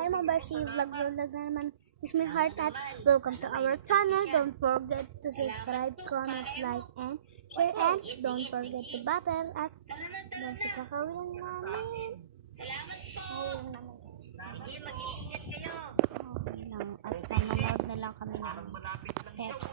Hi mga Beshi, vlog na naman. Is my heart at welcome to our channel. Don't forget to subscribe, comment, like, and share. And don't forget to battle at Beshi kakawin namin. Ayun naman. Sige, mag-iingat kayo. Okay lang. At panonood na lang kami ng peps.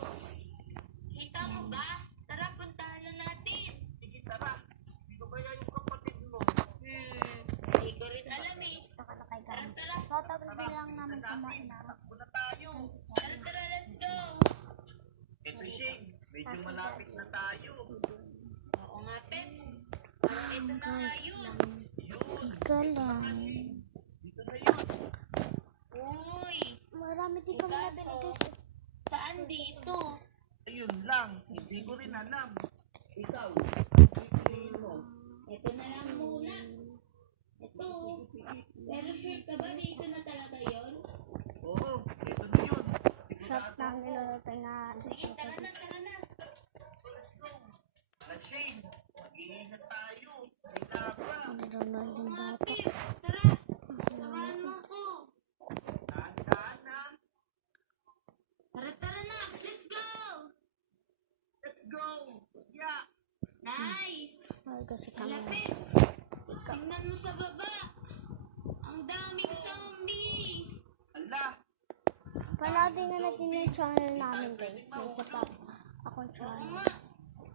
Kita mo ba? Tara, puntahan na natin. Sige, tara. Sino kaya yung kapatid mo? Hindi ko rin alam eh. Saka na kay Gami. So, tapos lang namin kumain na. Takbo na tayo. Tara, let's go. Ito, Shane. Medyo malapit na tayo. Oo nga, Peps. Parang ito na nga yun. Yun. Galang. Dito na yun. Uy. Marami din kami nabili guys. Saan dito? Ayun lang. Hindi ko rin alam. Ikaw. Pipiliin mo. Ito na lang muna. Ito. Pero sure ka ba dito na talaga yun? Oo. Ito na yun. Shop na niluluto na. Sige, tara na, tara na. Let's go. Shane, mag-iingat tayo. May tapa. Niluluto yung bata. Pips, tara. Samahan mo ko. Dahan-dahan na. Tara na. Let's go. Let's go. Yeah. Nice. Ay, kasi kami. Lapis. Tingnan mo sa baba. Ang daming zombie. Ala. Panoodin na natin yung channel namin guys. May isa pa akong channel.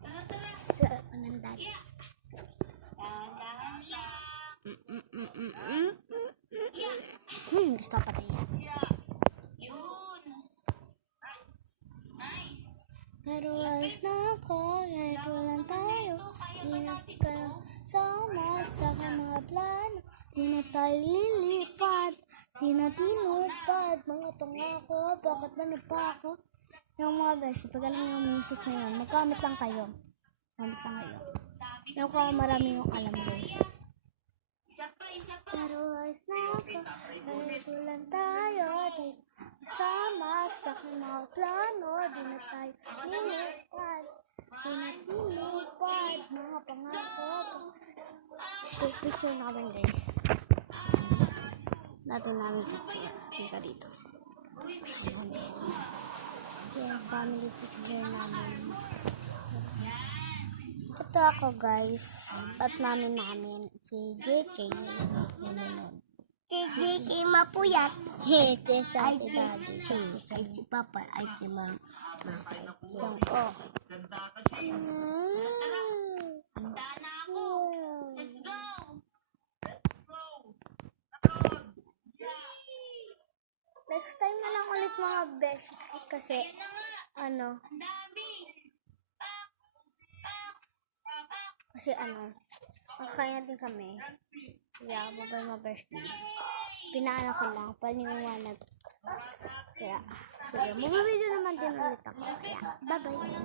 Tara. Sa Anandad. Dahan-dahan lang. Gusto pa tayo. Yun. Nice. Pero alas na ako, kahit walang tayo. Di na ka sama sa aking mga plano. Di na tayo lilipad. Di na tinupad. Mga pangako, bakit ba napako? Yung mga beshi, pag alam niyo yung music na yun, magkamit lang kayo. Kamit lang kayo. Yung kung marami yung alam guys. Isa pa. Pero alas na ako, kahit walang tayo. Di kasama sa aking mga plano. Di na tayo lilipad. Di na tinupad. Mga pangako. Take picture namin guys. Nato namin picture. Tika dito. Yung family picture namin. Ito ako guys. At namin si JK. Si JK mapuyat. Hete sa si daddy. Si papa ay si mama. So, oh. Handa na ako. Let's go. Next time na lang ulit mga best kasi Ang dami. kakain natin kami. Kaya, babay mga best. Pinaano ko lang, paniwanag. Kaya, sige, mga video naman din ulit ako. Kaya, bye-bye.